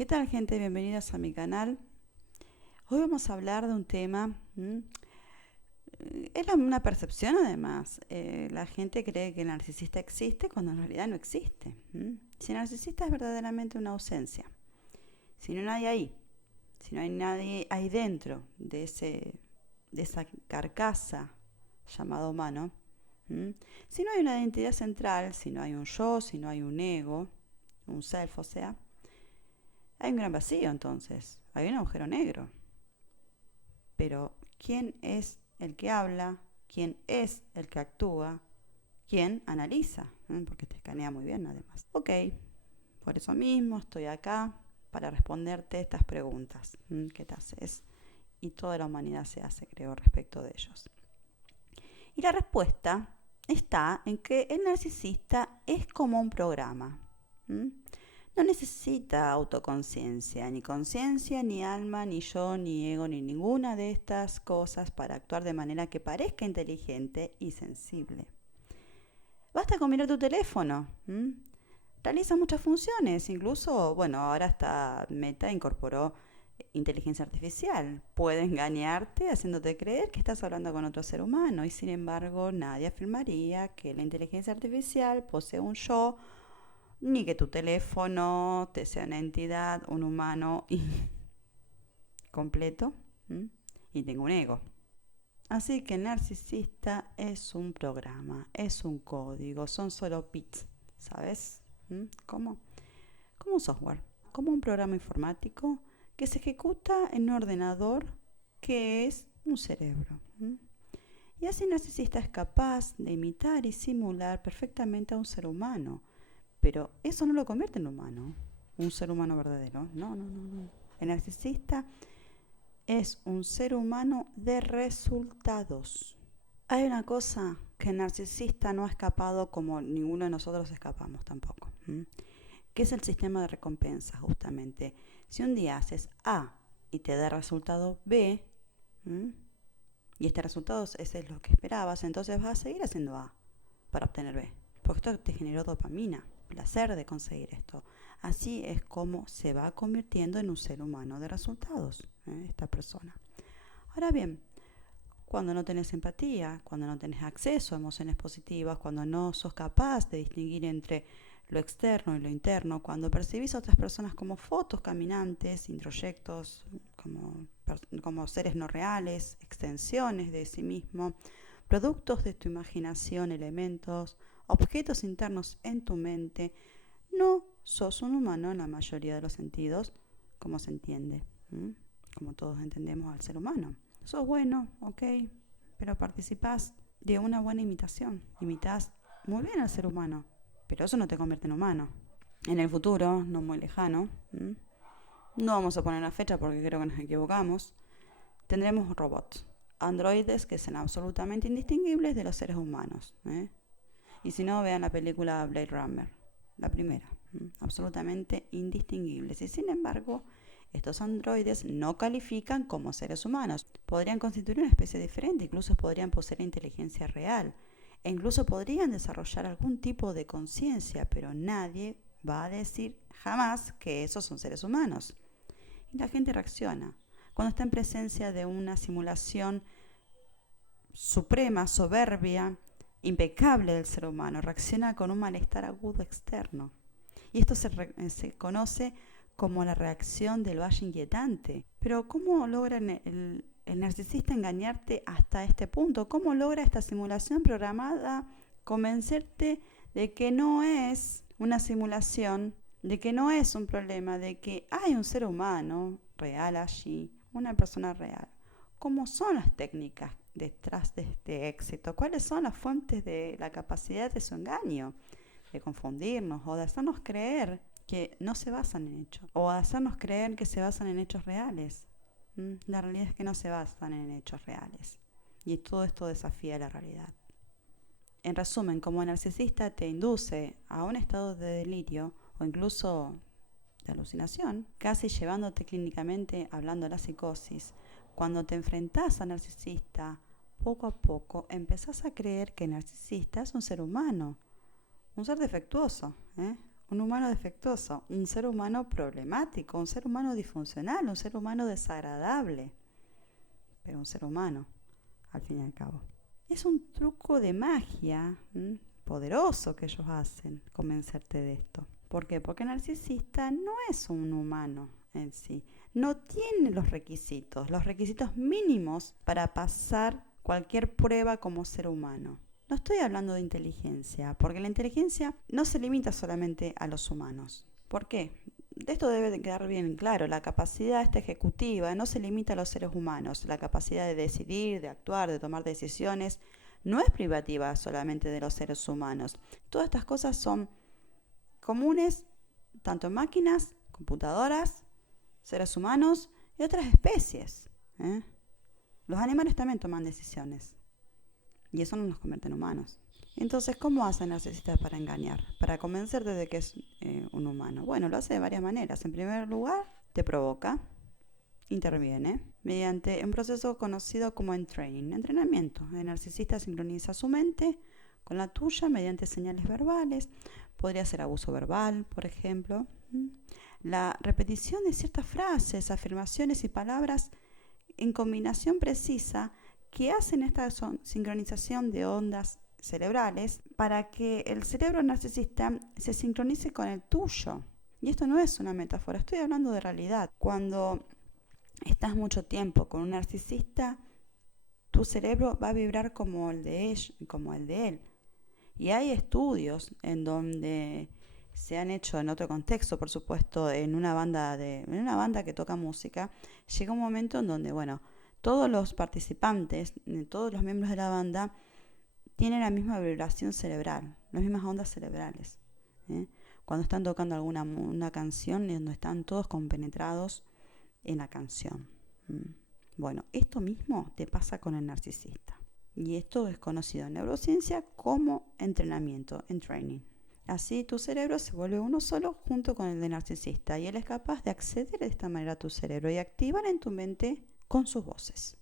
¿Qué tal, gente? Bienvenidos a mi canal. Hoy vamos a hablar de un tema, es una percepción además. La gente cree que el narcisista existe cuando en realidad no existe. Si el narcisista es verdaderamente una ausencia, si no hay nadie ahí, si no hay nadie ahí dentro de esa carcasa llamada humano, si no hay una identidad central, si no hay un yo, si no hay un ego, un self, o sea, hay un gran vacío entonces, hay un agujero negro. Pero ¿quién es el que habla? ¿Quién es el que actúa? ¿Quién analiza? Porque te escanea muy bien además. Ok, por eso mismo estoy acá para responderte estas preguntas que te haces y toda la humanidad se hace, creo, respecto de ellos. Y la respuesta está en que el narcisista es como un programa. No necesita autoconciencia, ni conciencia, ni alma, ni yo, ni ego, ni ninguna de estas cosas para actuar de manera que parezca inteligente y sensible. Basta con mirar tu teléfono. Realiza muchas funciones, incluso, bueno, ahora hasta Meta incorporó inteligencia artificial. Puede engañarte haciéndote creer que estás hablando con otro ser humano y sin embargo nadie afirmaría que la inteligencia artificial posee un yo ni que tu teléfono te sea una entidad, un humano completo y tenga un ego. Así que el narcisista es un programa, es un código, son solo bits, ¿sabes? ¿Cómo? Como un software, como un programa informático que se ejecuta en un ordenador que es un cerebro. Y así el narcisista es capaz de imitar y simular perfectamente a un ser humano. Pero eso no lo convierte en humano, un ser humano verdadero. No, no, no, no. El narcisista es un ser humano de resultados. Hay una cosa que el narcisista no ha escapado como ninguno de nosotros escapamos tampoco, que es el sistema de recompensa, justamente. Si un día haces A y te da resultado B, y este resultado ese es lo que esperabas, entonces vas a seguir haciendo A para obtener B, porque esto te generó dopamina, placer de conseguir esto. Así es como se va convirtiendo en un ser humano de resultados, esta persona. Ahora bien, cuando no tenés empatía, cuando no tenés acceso a emociones positivas, cuando no sos capaz de distinguir entre lo externo y lo interno, cuando percibís a otras personas como fotos caminantes, introyectos, como seres no reales, extensiones de sí mismo, productos de tu imaginación, elementos, objetos internos en tu mente, no sos un humano en la mayoría de los sentidos, como se entiende, como todos entendemos al ser humano. Sos bueno, ok, pero participás de una buena imitación. Imitás muy bien al ser humano, pero eso no te convierte en humano. En el futuro, no muy lejano, no vamos a poner una fecha porque creo que nos equivocamos, tendremos robots, androides que sean absolutamente indistinguibles de los seres humanos. Y si no, vean la película Blade Runner, la primera, absolutamente indistinguibles. Y sin embargo, estos androides no califican como seres humanos. Podrían constituir una especie diferente, incluso podrían poseer inteligencia real, e incluso podrían desarrollar algún tipo de conciencia, pero nadie va a decir jamás que esos son seres humanos. Y la gente reacciona. Cuando está en presencia de una simulación suprema, soberbia, impecable del ser humano, reacciona con un malestar agudo externo. Y esto se conoce como la reacción del valle inquietante. Pero ¿cómo logra el narcisista engañarte hasta este punto? ¿Cómo logra esta simulación programada convencerte de que no es una simulación, de que no es un problema, de que hay un ser humano real allí, una persona real? ¿Cómo son las técnicas detrás de este éxito? ¿Cuáles son las fuentes de la capacidad de su engaño? De confundirnos o de hacernos creer que no se basan en hechos, o hacernos creer que se basan en hechos reales. La realidad es que no se basan en hechos reales. Y todo esto desafía la realidad. En resumen, como el narcisista te induce a un estado de delirio o incluso de alucinación, casi llevándote clínicamente hablando de la psicosis, cuando te enfrentás al narcisista, poco a poco empezás a creer que el narcisista es un ser humano, un ser defectuoso, un humano defectuoso, un ser humano problemático, un ser humano disfuncional, un ser humano desagradable, pero un ser humano, al fin y al cabo. Es un truco de magia poderoso que ellos hacen, convencerte de esto. ¿Por qué? Porque el narcisista no es un humano en sí, no tiene los requisitos mínimos para pasar cualquier prueba como ser humano. No estoy hablando de inteligencia, porque la inteligencia no se limita solamente a los humanos. ¿Por qué? De esto debe de quedar bien claro, la capacidad ejecutiva no se limita a los seres humanos, la capacidad de decidir, de actuar, de tomar decisiones, no es privativa solamente de los seres humanos. Todas estas cosas son comunes tanto en máquinas, computadoras, seres humanos y otras especies. Los animales también toman decisiones. Y eso no nos convierte en humanos. Entonces, ¿cómo hace el narcisista para engañar? Para convencerte de que es un humano. Bueno, lo hace de varias maneras. En primer lugar, te provoca, interviene, mediante un proceso conocido como entrenamiento. El narcisista sincroniza su mente con la tuya mediante señales verbales. Podría ser abuso verbal, por ejemplo. La repetición de ciertas frases, afirmaciones y palabras en combinación precisa que hacen esta sincronización de ondas cerebrales para que el cerebro narcisista se sincronice con el tuyo. Y esto no es una metáfora, estoy hablando de realidad. Cuando estás mucho tiempo con un narcisista, tu cerebro va a vibrar como el de él. Y hay estudios en donde se han hecho en otro contexto, por supuesto, en una banda que toca música, llega un momento en donde, todos los participantes, todos los miembros de la banda, tienen la misma vibración cerebral, las mismas ondas cerebrales. Cuando están tocando una canción, donde están todos compenetrados en la canción. Bueno, esto mismo te pasa con el narcisista. Y esto es conocido en neurociencia como entrenamiento, training. Así tu cerebro se vuelve uno solo junto con el de narcisista y él es capaz de acceder de esta manera a tu cerebro y activar en tu mente con sus voces.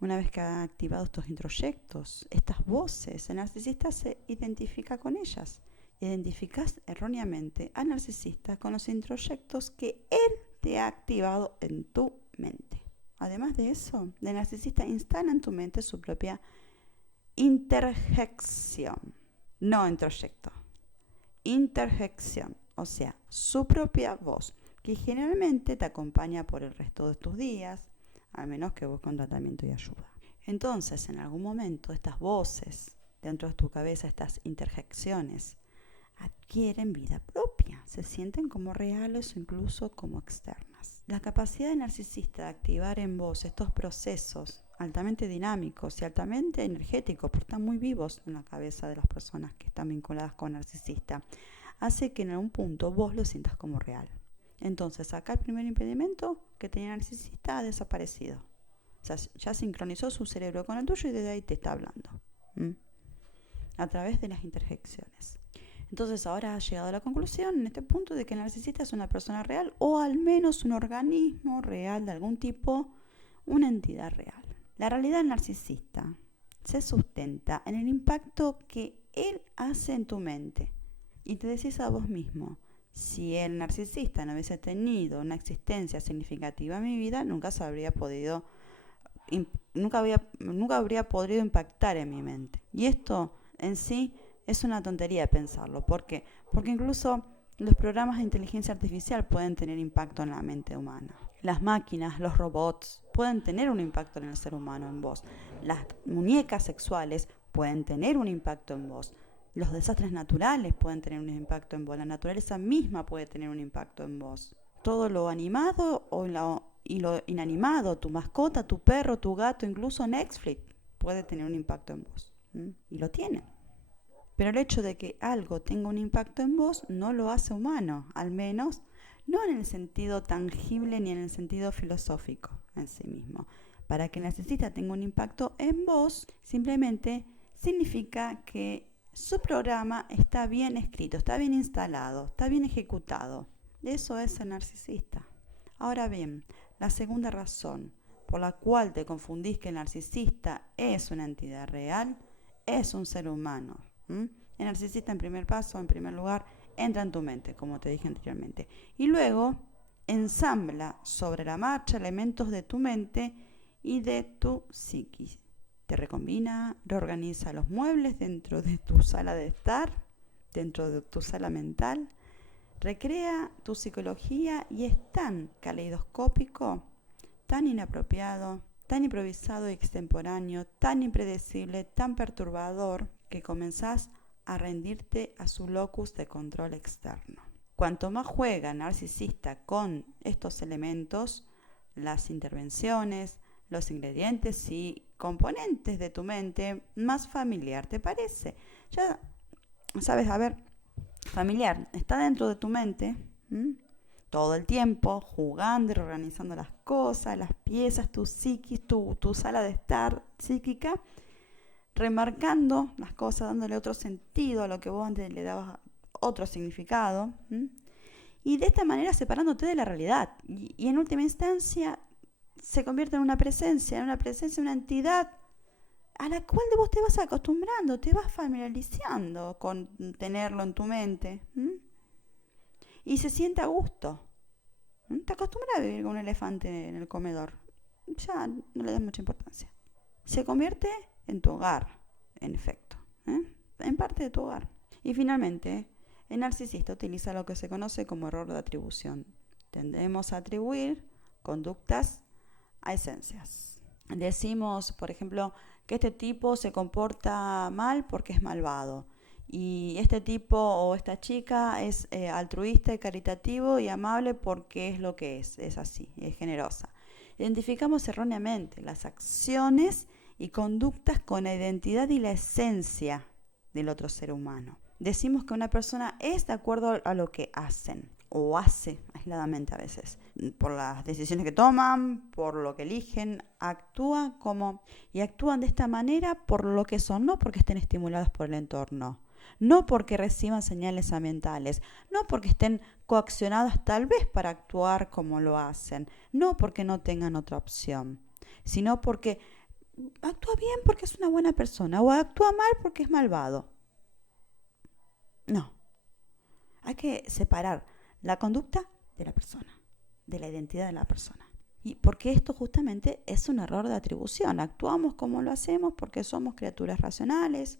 Una vez que ha activado estos introyectos, estas voces, el narcisista se identifica con ellas. Identificas erróneamente al narcisista con los introyectos que él te ha activado en tu mente. Además de eso, el narcisista instala en tu mente su propia interjección, no introyecto, interjección, o sea, su propia voz, que generalmente te acompaña por el resto de tus días, al menos que busque un tratamiento y ayuda. Entonces, en algún momento, estas voces dentro de tu cabeza, estas interjecciones, adquieren vida propia, se sienten como reales o incluso como externas. La capacidad del narcisista de activar en vos estos procesos altamente dinámicos y altamente energéticos, porque están muy vivos en la cabeza de las personas que están vinculadas con el narcisista, hace que en algún punto vos lo sientas como real. Entonces, acá el primer impedimento que tenía el narcisista ha desaparecido. O sea, ya sincronizó su cerebro con el tuyo y desde ahí te está hablando. A través de las interjecciones. Entonces ahora has llegado a la conclusión en este punto de que el narcisista es una persona real o al menos un organismo real de algún tipo, una entidad real. La realidad del narcisista se sustenta en el impacto que él hace en tu mente. Y te decís a vos mismo, si el narcisista no hubiese tenido una existencia significativa en mi vida, nunca habría podido impactar en mi mente. Y esto en sí es una tontería pensarlo. ¿Por qué? Porque incluso los programas de inteligencia artificial pueden tener impacto en la mente humana. Las máquinas, los robots pueden tener un impacto en el ser humano, en vos. Las muñecas sexuales pueden tener un impacto en vos. Los desastres naturales pueden tener un impacto en vos. La naturaleza misma puede tener un impacto en vos. Todo lo animado y lo inanimado, tu mascota, tu perro, tu gato, incluso Netflix, puede tener un impacto en vos. Y lo tiene. Pero el hecho de que algo tenga un impacto en vos no lo hace humano, al menos no en el sentido tangible ni en el sentido filosófico en sí mismo. Para que el narcisista tenga un impacto en vos, simplemente significa que su programa está bien escrito, está bien instalado, está bien ejecutado. Eso es el narcisista. Ahora bien, la segunda razón por la cual te confundís que el narcisista es una entidad real, es un ser humano. El narcisista en primer lugar, entra en tu mente, como te dije anteriormente. Y luego ensambla sobre la marcha elementos de tu mente y de tu psiquis. Te recombina, reorganiza los muebles dentro de tu sala de estar, dentro de tu sala mental, recrea tu psicología y es tan caleidoscópico, tan inapropiado, tan improvisado y extemporáneo, tan impredecible, tan perturbador, que comenzás a rendirte a su locus de control externo. Cuanto más juega el narcisista con estos elementos, las intervenciones, los ingredientes y componentes de tu mente, más familiar te parece. Ya sabes, a ver, familiar, está dentro de tu mente, todo el tiempo, jugando y reorganizando las cosas, las piezas, tu psiquis, tu sala de estar psíquica, remarcando las cosas, dándole otro sentido a lo que vos antes le dabas otro significado, y de esta manera separándote de la realidad. Y en última instancia se convierte en una presencia, una entidad a la cual vos te vas acostumbrando, te vas familiarizando con tenerlo en tu mente. Y se siente a gusto. Te acostumbras a vivir con un elefante en el comedor. Ya no le das mucha importancia. Se convierte en tu hogar, en efecto. En parte de tu hogar. Y finalmente, el narcisista utiliza lo que se conoce como error de atribución. Tendemos a atribuir conductas a esencias. Decimos, por ejemplo, que este tipo se comporta mal porque es malvado. Y este tipo o esta chica es altruista y caritativo y amable porque es lo que es así, es generosa. Identificamos erróneamente las acciones y conductas con la identidad y la esencia del otro ser humano. Decimos que una persona es de acuerdo a lo que hacen, o hace aisladamente a veces, por las decisiones que toman, por lo que eligen, actúan de esta manera por lo que son, no porque estén estimulados por el entorno, no porque reciban señales ambientales, no porque estén coaccionados tal vez para actuar como lo hacen, no porque no tengan otra opción, sino porque actúa bien porque es una buena persona o actúa mal porque es malvado. No, hay que separar la conducta de la persona, de la identidad de la persona. Y porque esto justamente es un error de atribución. Actuamos como lo hacemos porque somos criaturas racionales,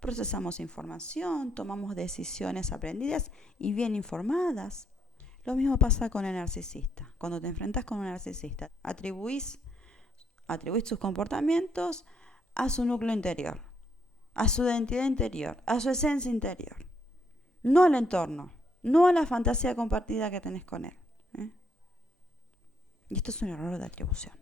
procesamos información, tomamos decisiones aprendidas y bien informadas. Lo mismo pasa con el narcisista. Cuando te enfrentas con un narcisista, atribuís sus comportamientos a su núcleo interior, a su identidad interior, a su esencia interior. No al entorno, no a la fantasía compartida que tenés con él. Y esto es un error de atribución.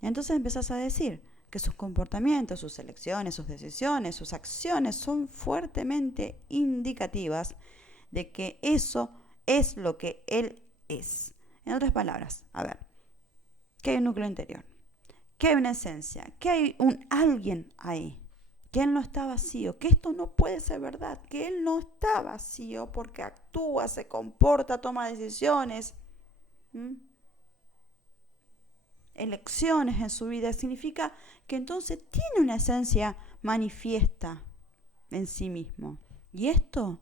Entonces empezás a decir que sus comportamientos, sus elecciones, sus decisiones, sus acciones son fuertemente indicativas de que eso es lo que él es. En otras palabras, a ver, que hay un núcleo interior, que hay una esencia, que hay un alguien ahí, que él no está vacío, que esto no puede ser verdad, que él no está vacío porque actúa, se comporta, toma decisiones, elecciones en su vida. Significa que entonces tiene una esencia manifiesta en sí mismo. Y esto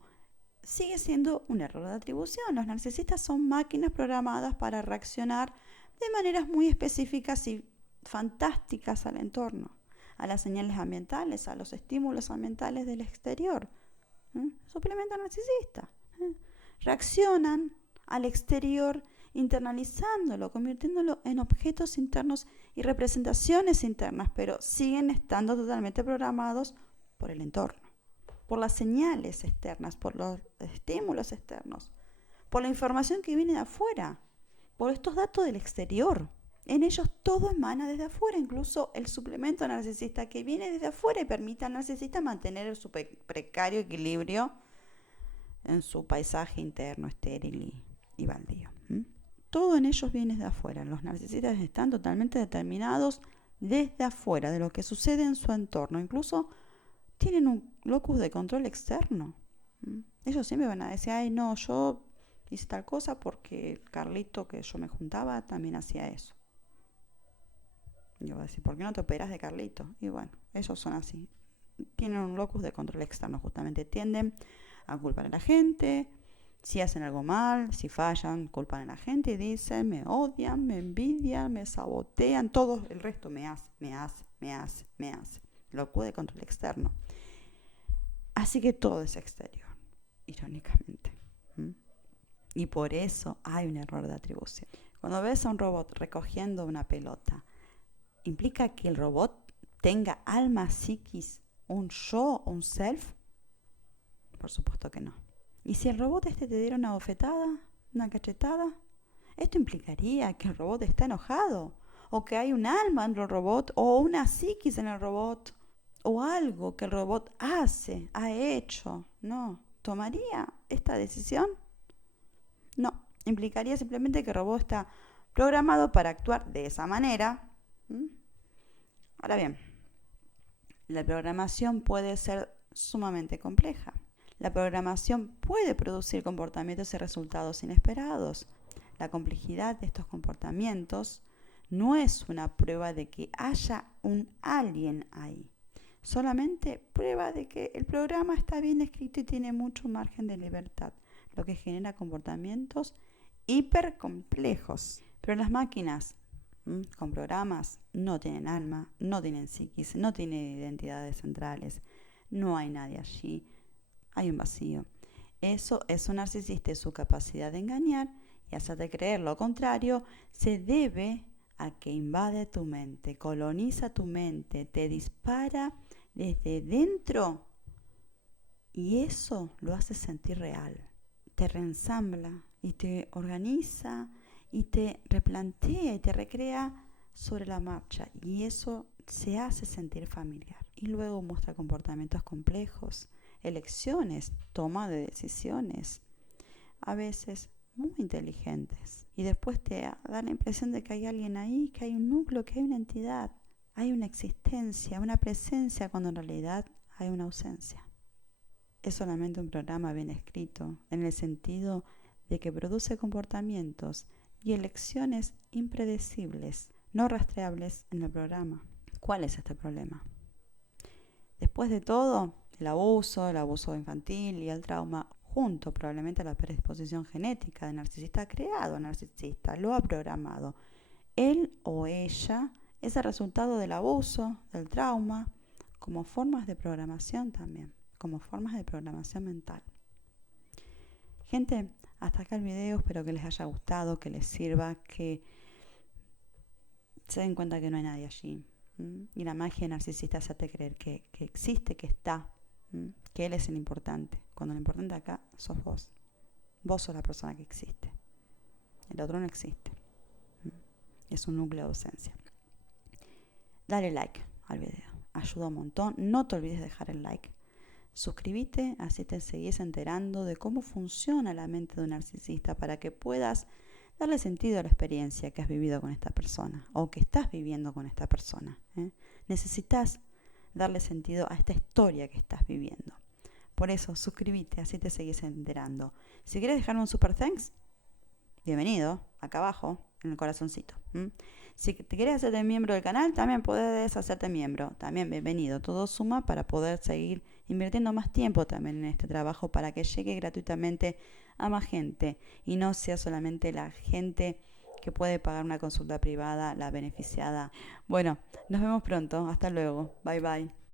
sigue siendo un error de atribución. Los narcisistas son máquinas programadas para reaccionar de maneras muy específicas y fantásticas al entorno, a las señales ambientales, a los estímulos ambientales del exterior. Suplemento narcisista. Reaccionan al exterior internalizándolo, convirtiéndolo en objetos internos y representaciones internas, pero siguen estando totalmente programados por el entorno, por las señales externas, por los estímulos externos, por la información que viene de afuera, por estos datos del exterior. En ellos todo emana desde afuera, incluso el suplemento narcisista que viene desde afuera y permite al narcisista mantener su precario equilibrio en su paisaje interno estéril y baldío. Todo en ellos viene de afuera. Los narcisistas están totalmente determinados desde afuera, de lo que sucede en su entorno. Incluso tienen un locus de control externo. Ellos siempre van a decir, ay no, yo hice tal cosa porque Carlito que yo me juntaba también hacía eso. Y yo voy a decir, ¿por qué no te operas de Carlito? Y bueno, ellos son así. Tienen un locus de control externo, justamente tienden a culpar a la gente, Si hacen algo mal, si fallan, culpan a la gente y dicen, me odian, me envidian, me sabotean, todo el resto me hace. Lo acude contra el externo. Así que todo es exterior, irónicamente. ¿Mm? Y por eso hay un error de atribución. Cuando ves a un robot recogiendo una pelota, ¿implica que el robot tenga alma, psiquis, un yo, un self? Por supuesto que no. ¿Y si el robot te diera una bofetada, una cachetada? ¿Esto implicaría que el robot está enojado? ¿O que hay un alma en el robot? ¿O una psiquis en el robot? ¿O algo que el robot hace, ha hecho? No. ¿Tomaría esta decisión? No. Implicaría simplemente que el robot está programado para actuar de esa manera. Ahora bien, la programación puede ser sumamente compleja. La programación puede producir comportamientos y resultados inesperados. La complejidad de estos comportamientos no es una prueba de que haya un alien ahí. Solamente prueba de que el programa está bien escrito y tiene mucho margen de libertad, lo que genera comportamientos hipercomplejos. Pero las máquinas con programas no tienen alma, no tienen psiquis, no tienen identidades centrales, no hay nadie allí, hay un vacío. Eso es un narcisista y su capacidad de engañar y hacerte creer lo contrario se debe a que invade tu mente, coloniza tu mente, te dispara desde dentro y eso lo hace sentir real, te reensambla y te organiza y te replantea y te recrea sobre la marcha y eso se hace sentir familiar y luego muestra comportamientos complejos, elecciones, toma de decisiones, a veces muy inteligentes y después te da la impresión de que hay alguien ahí, que hay un núcleo, que hay una entidad, hay una existencia, una presencia cuando en realidad hay una ausencia. Es solamente un programa bien escrito en el sentido de que produce comportamientos y elecciones impredecibles, no rastreables en el programa. ¿Cuál es este problema? Después de todo, el abuso infantil y el trauma, junto probablemente a la predisposición genética del narcisista, ha creado al narcisista, lo ha programado. Él o ella es el resultado del abuso, del trauma, como formas de programación también, como formas de programación mental. Gente, hasta acá el video, espero que les haya gustado, que les sirva, que se den cuenta que no hay nadie allí. Y la magia narcisista es hacerte creer que existe, que está, que él es el importante, cuando lo importante acá sos vos. Vos sos la persona que existe. El otro no existe. Es un núcleo de ausencia. Dale like al video, ayuda un montón. No te olvides de dejar el like. Suscríbete, así te seguís enterando de cómo funciona la mente de un narcisista para que puedas darle sentido a la experiencia que has vivido con esta persona o que estás viviendo con esta persona. Necesitas darle sentido a esta historia que estás viviendo. Por eso, suscríbete, así te seguís enterando. Si quieres dejarme un super thanks, bienvenido, acá abajo, en el corazoncito. Si te quieres hacerte miembro del canal, también puedes hacerte miembro. También bienvenido. Todo suma para poder seguir invirtiendo más tiempo también en este trabajo para que llegue gratuitamente a más gente y no sea solamente la gente que puede pagar una consulta privada la beneficiada. Bueno, nos vemos pronto. Hasta luego. Bye bye.